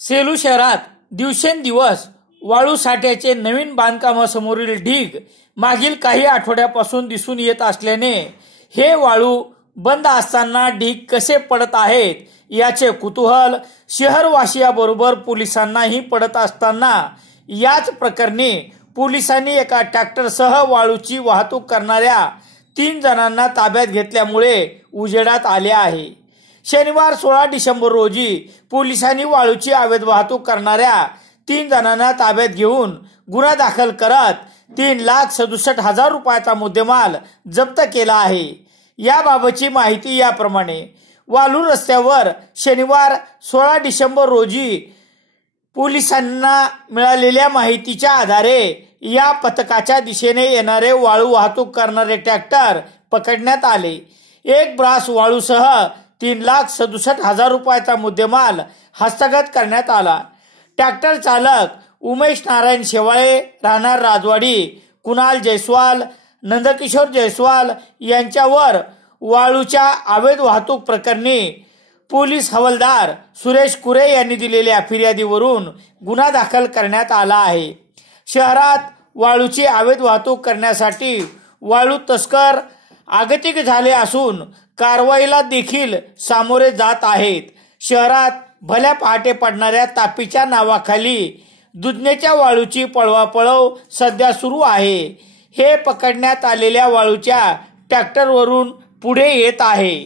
सेलू शहरात दिवसेंदिवस वाळू साठ्याचे नवीन बांधकामासमोरील ढीग मागील काही आठवड्यापासून दिसून येत असल्याने हे वाळू बंद असताना ढीग कसे पडत आहेत याचे कुतूहल शहरवासियांबरोबर पोलिसांनाही पडत असताना याच प्रकरणी पोलिसांनी एका ट्रॅक्टरसह वाळूची वाहतूक करणाऱ्या 3 जणांना ताब्यात घेतल्यामुळे उजेडात आले आहे। शनिवार 16 डिसेंबर रोजी पोलिसांनी वाळूची अवैध वाहतूक करणाऱ्या 3 जणांना ताब्यात घेऊन गुन्हा दाखल करत 3,67,000 रुपयाचा मुद्देमाल जप्त केला आहे। याबाबतची माहिती याप्रमाणे वालूर रस्त्यावर शनिवार 16 डिसेंबर रोजी पोलिसांना मिळालेल्या माहितीच्या आधारे या पथकाच्या दिशेने येणारे वाळू वाहतूक करणारे ट्रॅक्टर पकडण्यात आले। एक ब्रास वाळूसह 3,67,000 रुपयाचा मुद्देमाल हस्तगत करण्यात आला। ट्रॅक्टर चालक उमेश नारायण शेवाळे राहणार राजवाडी, कुणाल जयस्वाल, नंदकिशोर जयस्वाल यांच्यावर वाळूच्या अवैध वाहतूक प्रकरणी पोलीस हवालदार सुरेश कुरे यांनी दिलेल्या फिर्यादीवरून गुन्हा दाखल करण्यात आला आहे। शहरात वाळूची अवैध वाहतूक करण्यासाठी वाळू तस्कर आगतिक झाले असून कारवाईला देखील सामोरे जात आहेत। शहरात भल्या पहाटे पडणाऱ्या तापीच्या नावाखाली दुधनेच्या वाळूची पळवापळव सध्या सुरू आहे। हे पकडण्यात आलेल्या वाळूच्या ट्रॅक्टरवरून पुढे येत आहे।